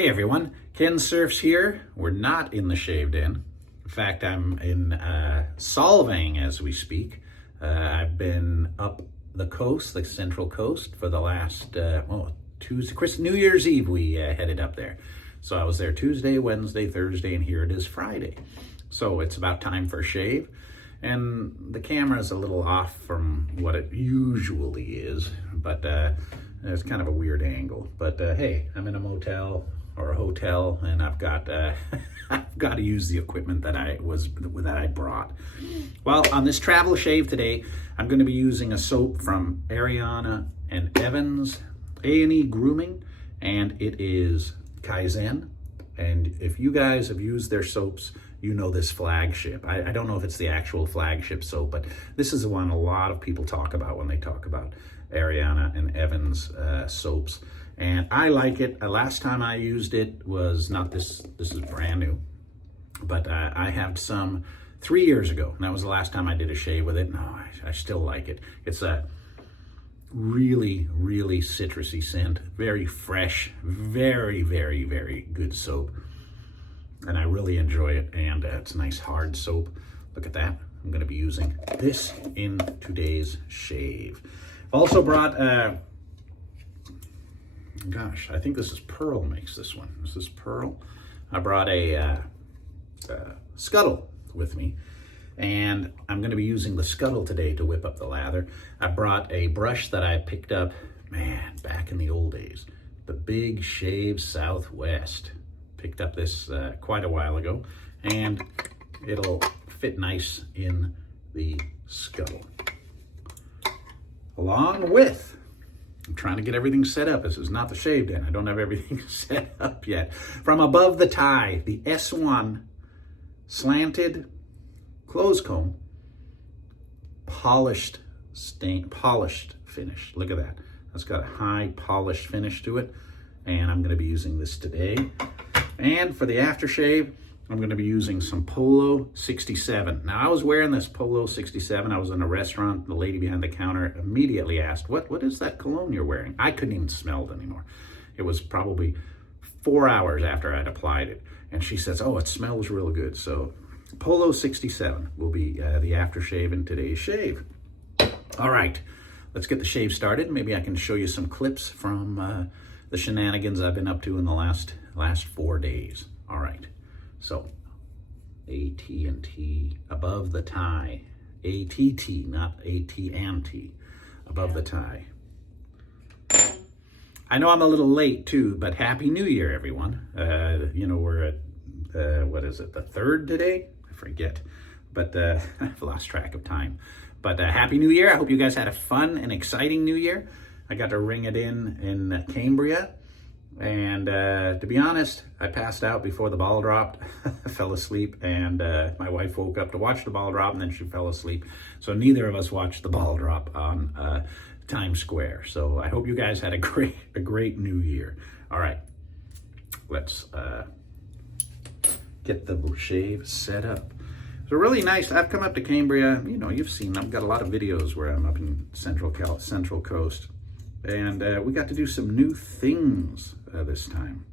Hey everyone, Kensurfs here. We're not in the shave den. In fact, I'm in Solvang as we speak. I've been up the coast, the central coast, for the last, Tuesday, New Year's Eve we headed up there. So I was there Tuesday, Wednesday, Thursday, and here it is Friday. So it's about time for a shave. And the camera's a little off from what it usually is, but it's kind of a weird angle. But hey, I'm in a motel or a hotel, and I've got I've got to use the equipment that I brought. Well, on this travel shave today, I'm going to be using a soap from Ariana and Evans A&E Grooming, and it is Kaizen. And if you guys have used their soaps, you know this flagship. I don't know if it's the actual flagship soap, but this is the one a lot of people talk about when they talk about Ariana and Evans soaps. And I like it. Last time I used it was not this is brand new, but I had some 3 years ago. And that was the last time I did a shave with it. No, I still like it. It's a really, really citrusy scent, very fresh, very, very, very good soap. And I really enjoy it. And it's a nice hard soap. Look at that. I'm going to be using this in today's shave. I've also brought, gosh, I think this is Pearl makes this one. This is Pearl. I brought a scuttle with me, and I'm going to be using the scuttle today to whip up the lather. I brought a brush that I picked up, man, back in the old days, the Big Shave Southwest. Picked up this quite a while ago, and it'll fit nice in the scuttle. Along with, I'm trying to get everything set up. This is not the shave den. I don't have everything set up yet. From above the tie, the S1 slanted clothes comb, polished finish. Look at that. That's got a high polished finish to it, and I'm going to be using this today. And for the aftershave, I'm going to be using some Polo 67. Now, I was wearing this Polo 67. I was in a restaurant. The lady behind the counter immediately asked, what is that cologne you're wearing? I couldn't even smell it anymore. It was probably 4 hours after I'd applied it. And she says, oh, it smells real good. So Polo 67 will be the aftershave in today's shave. All right, let's get the shave started. Maybe I can show you some clips from the shenanigans I've been up to in the last 4 days. All right, so AT&T above the tie, ATT, not AT&T, above the tie. I know I'm a little late too, but Happy New Year, everyone. We're at, what is it, the 3rd today? I forget, but I've lost track of time. But Happy New Year. I hope you guys had a fun and exciting New Year. I got to ring it in Cambria. And to be honest, I passed out before the ball dropped. I fell asleep, and my wife woke up to watch the ball drop, and then she fell asleep. So neither of us watched the ball drop on Times Square. So I hope you guys had a great New Year. All right, let's get the shave set up. So really nice. I've come up to Cambria. You know, you've seen. I've got a lot of videos where I'm up in Central Coast. And we got to do some new things this time,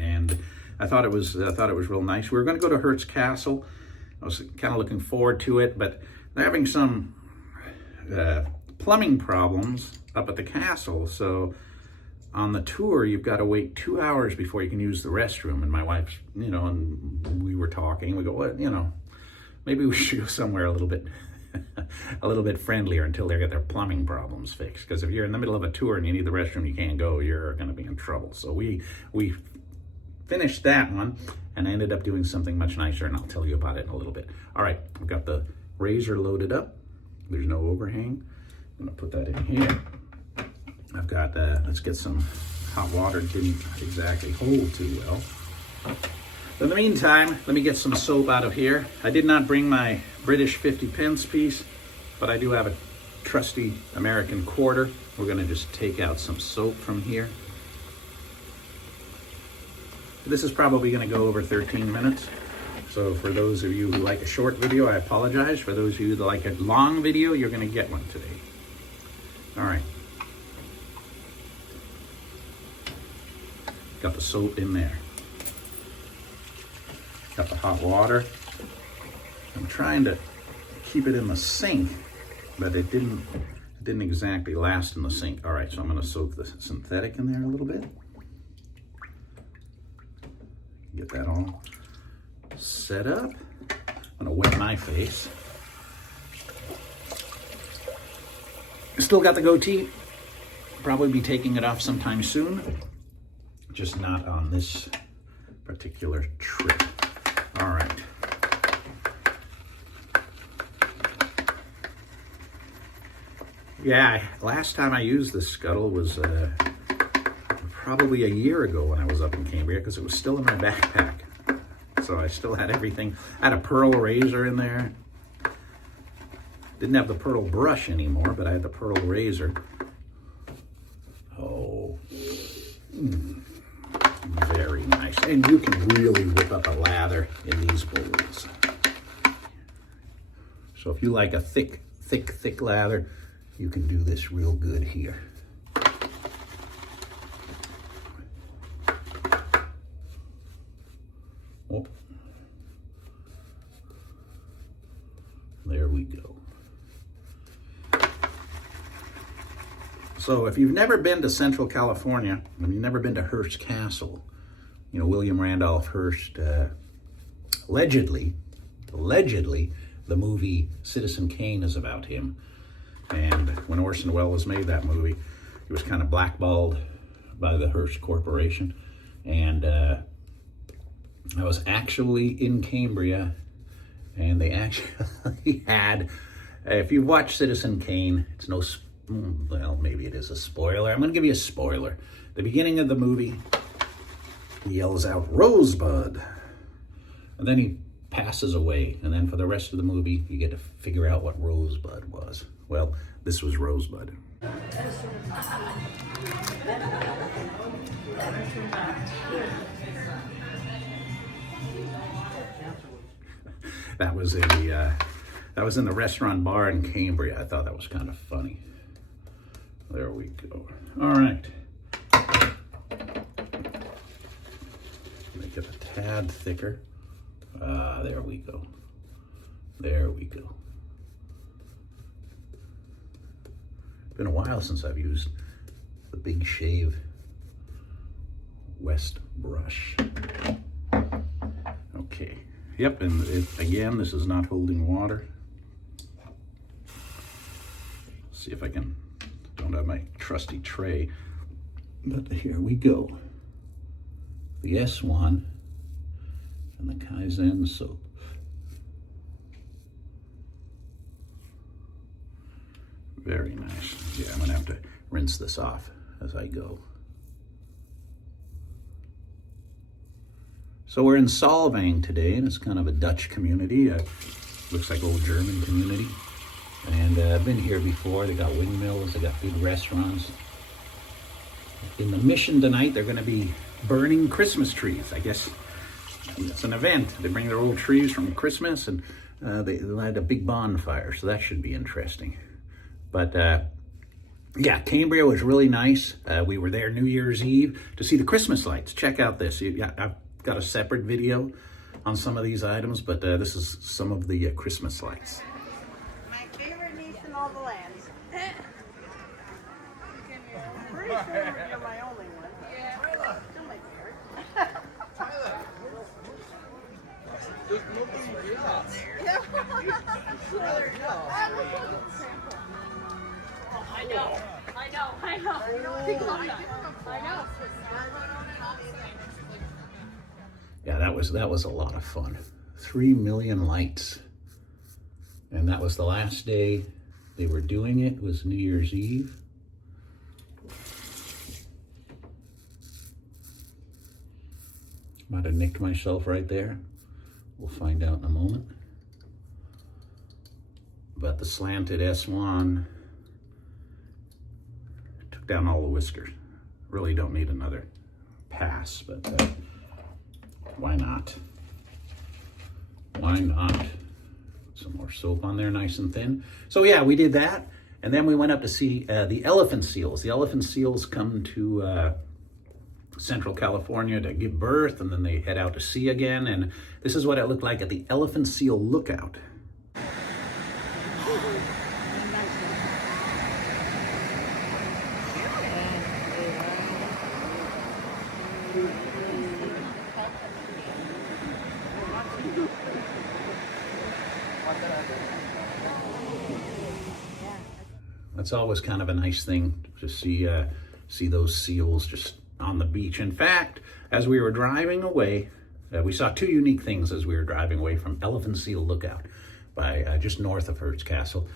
and I thought it was real nice. We were going to go to Hertz Castle. I was kind of looking forward to it, but they're having some plumbing problems up at the castle. So on the tour, you've got to wait 2 hours before you can use the restroom. And my wife's, and we were talking. We go, what, maybe we should go somewhere a little bit friendlier until they get their plumbing problems fixed. Because if you're in the middle of a tour and you need the restroom, you can't go, you're going to be in trouble. So we finished that one, and I ended up doing something much nicer, and I'll tell you about it in a little bit. All right, I've got the razor loaded up. There's no overhang. I'm going to put that in here. I've got, let's get some hot water. Didn't exactly hold too well. So in the meantime, let me get some soap out of here. I did not bring my British 50-pence piece, but I do have a trusty American quarter. We're going to just take out some soap from here. This is probably going to go over 13 minutes. So for those of you who like a short video, I apologize. For those of you that like a long video, you're going to get one today. All right. Got the soap in there. Got the hot water. I'm trying to keep it in the sink, but it didn't exactly last in the sink. All right, so I'm gonna soak the synthetic in there a little bit. Get that all set up. I'm gonna wet my face. Still got the goatee. Probably be taking it off sometime soon. Just not on this particular trip. All right. Yeah, last time I used this scuttle was probably a year ago when I was up in Cambria, because it was still in my backpack. So I still had everything. I had a pearl razor in there. Didn't have the pearl brush anymore, but I had the pearl razor. Oh, very nice. And you can really whip up a lather in these bowls. So if you like a thick lather, you can do this real good here. Oh. There we go. So if you've never been to Central California, and you've never been to Hearst Castle, you know, William Randolph Hearst, allegedly, the movie Citizen Kane is about him. And when Orson Welles made that movie, he was kind of blackballed by the Hearst Corporation. And I was actually in Cambria, and they actually had, if you've watched Citizen Kane, it's no, well, maybe it is a spoiler. I'm going to give you a spoiler. The beginning of the movie, he yells out, "Rosebud." And then he passes away. And then for the rest of the movie, you get to figure out what Rosebud was. Well, this was Rosebud. That was in the restaurant bar in Cambria. I thought that was kind of funny. There we go. All right. Make it a tad thicker. There we go. There we go. Been a while since I've used the Big Shave West brush. Okay. Yep, and again, this is not holding water. See if I can, don't have my trusty tray, but here we go. The S1 and the Kaizen soap. Very nice. Yeah, I'm gonna have to rinse this off as I go. So we're in Solvang today, and it's kind of a Dutch community. Looks like old German community. And I've been here before. They got windmills, they got big restaurants. In the mission tonight, they're gonna be burning Christmas trees. I guess it's an event. They bring their old trees from Christmas, and they had a big bonfire, so that should be interesting. But yeah, Cambria was really nice. We were there New Year's Eve to see the Christmas lights. Check out this. I've got a separate video on some of these items, but this is some of the Christmas lights. My favorite niece in all the land. I'm pretty sure you're my only one. Yeah. Still my favorite. I know. Yeah, that was a lot of fun. 3 million lights. And that was the last day they were doing it. It was New Year's Eve. Might have nicked myself right there. We'll find out in a moment. But the slanted S1 took down all the whiskers. Really don't need another pass, but why not? Why not? Put some more soap on there, nice and thin. So yeah, we did that. And then we went up to see the elephant seals. The elephant seals come to Central California to give birth, and then they head out to sea again. And this is what it looked like at the elephant seal lookout. That's always kind of a nice thing to see those seals just on the beach. In fact, as we were driving away, we saw two unique things as we were driving away from Elephant Seal Lookout by just north of Hertz Castle.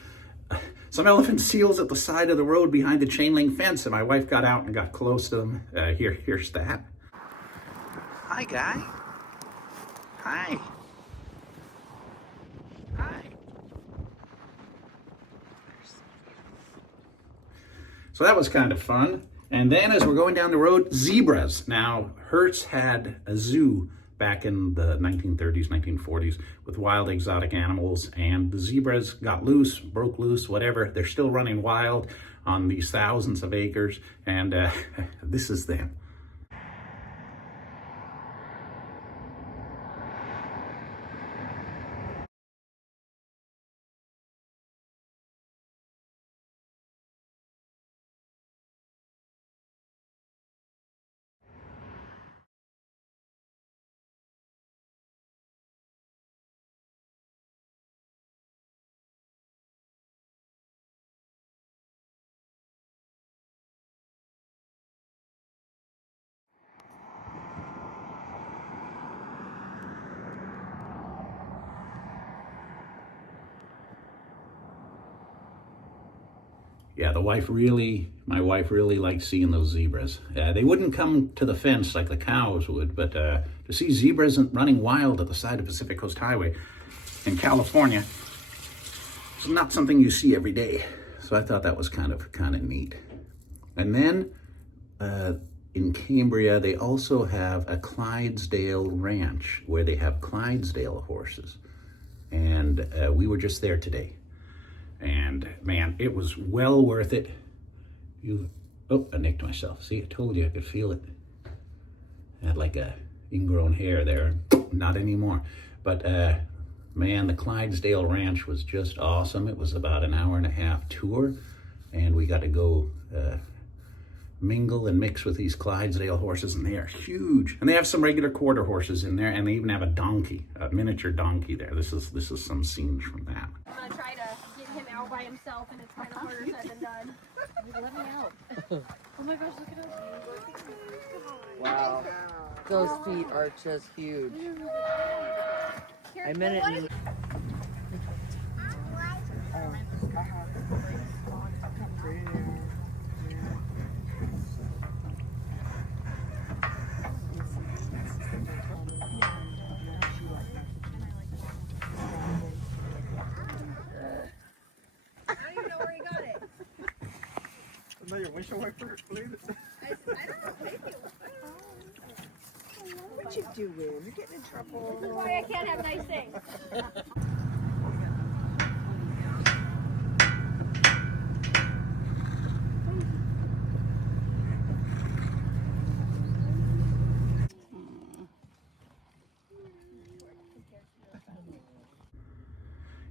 Some elephant seals at the side of the road behind the chain link fence, and my wife got out and got close to them. Here's that. Hi, guy. Hi. Hi. So that was kind of fun. And then as we're going down the road, zebras. Now, Hertz had a zoo back in the 1930s, 1940s with wild exotic animals, and the zebras got loose, broke loose, whatever. They're still running wild on these thousands of acres, and this is them. Yeah, my wife really liked seeing those zebras. They wouldn't come to the fence like the cows would, but to see zebras running wild at the side of Pacific Coast Highway in California, it's not something you see every day. So I thought that was kind of neat. And then in Cambria, they also have a Clydesdale Ranch where they have Clydesdale horses. And we were just there today. And man, it was well worth it. I nicked myself. See, I told you I could feel it. I had like a ingrown hair there. Not anymore. But man, the Clydesdale Ranch was just awesome. It was about an hour-and-a-half tour, and we got to go mingle and mix with these Clydesdale horses, and they are huge. And they have some regular quarter horses in there, and they even have a donkey, a miniature donkey there. This is some scenes from that. I'm gonna try to get him out by himself, and it's kind of harder said than done. Let me out. Oh my gosh, look at us. Wow. Those feet are just huge. I meant it in... No, your windshield wiper, please. I don't know, maybe. What you doing? You're getting in trouble. This is why I can't have nice things.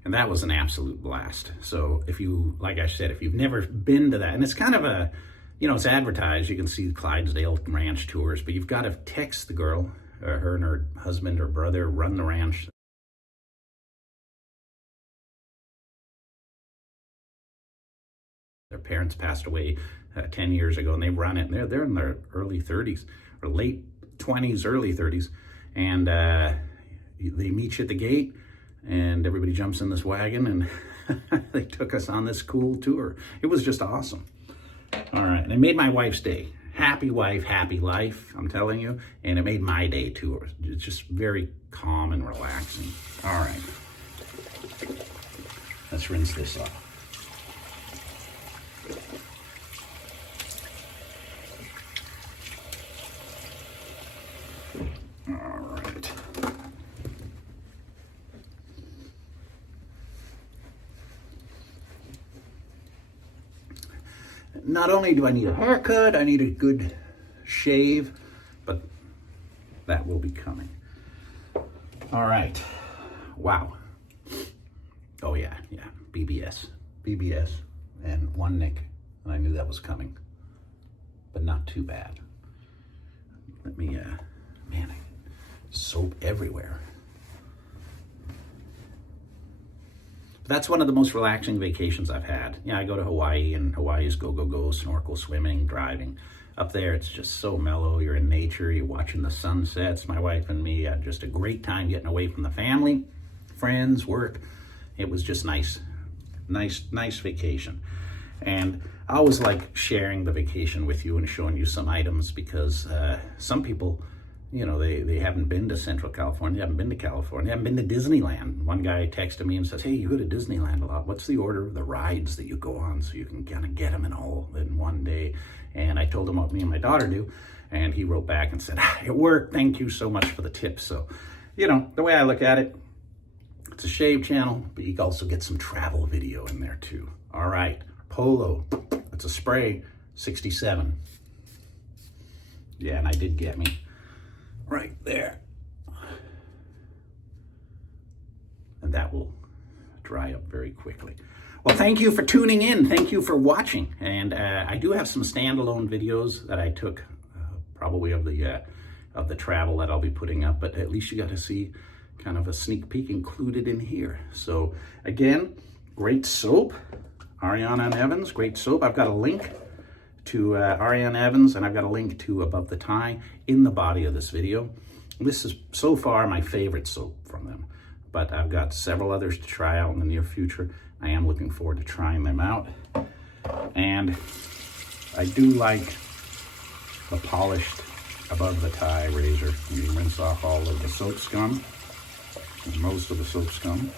And that was an absolute blast. So if you, like I said, if you've never been to that, and it's kind of a, it's advertised, you can see Clydesdale Ranch tours, but you've got to text the girl, her and her husband or brother run the ranch. Their parents passed away 10 years ago, and they run it, and they're in their early 30s, or late 20s, early 30s, and they meet you at the gate, and everybody jumps in this wagon, and they took us on this cool tour. It was just awesome. All right, and it made my wife's day. Happy wife, happy life, I'm telling you. And it made my day too. It's just very calm and relaxing. All right, let's rinse this off. All right. Not only do I need a haircut, I need a good shave. but that will be coming. All right. Wow. Oh yeah, BBS, and one nick, and I knew that was coming, but not too bad. Let me, man, soap everywhere. That's one of the most relaxing vacations I've had. Yeah, I go to Hawaii, and Hawaii's go, snorkel, swimming, driving. Up there, it's just so mellow. You're in nature, you're watching the sunsets. My wife and me had just a great time getting away from the family, friends, work. It was just nice vacation. And I always like sharing the vacation with you and showing you some items, because some people, you know, they haven't been to Central California, haven't been to California, haven't been to Disneyland. One guy texted me and says, hey, you go to Disneyland a lot. What's the order of the rides that you go on so you can kind of get them in one day? And I told him what me and my daughter do. And he wrote back and said, it worked. Thank you so much for the tips. So, you know, the way I look at it, it's a shave channel, but you can also get some travel video in there too. All right, Polo, it's a spray, 67. Yeah, and I did get me right there. And that will dry up very quickly. Well, thank you for tuning in. Thank you for watching. And I do have some standalone videos that I took, probably of the travel that I'll be putting up, but at least you got to see kind of a sneak peek included in here. So again, great soap, Ariana and Evans, great soap. I've got a link to Ariana Evans, and I've got a link to Above the Tie in the body of this video. This is so far my favorite soap from them, but I've got several others to try out in the near future. I am looking forward to trying them out. And I do like the polished Above the Tie razor. You rinse off all of the soap scum, most of the soap scum.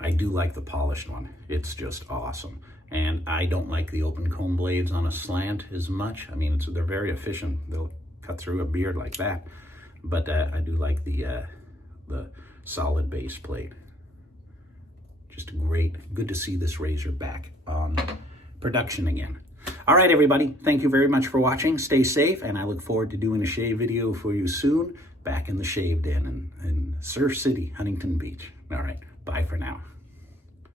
I do like the polished one. It's just awesome. And I don't like the open comb blades on a slant as much. I mean, they're very efficient. They'll cut through a beard like that. But I do like the solid base plate. Just good to see this razor back on production again. All right, everybody. Thank you very much for watching. Stay safe, and I look forward to doing a shave video for you soon, back in the shave den in Surf City, Huntington Beach. All right, bye for now.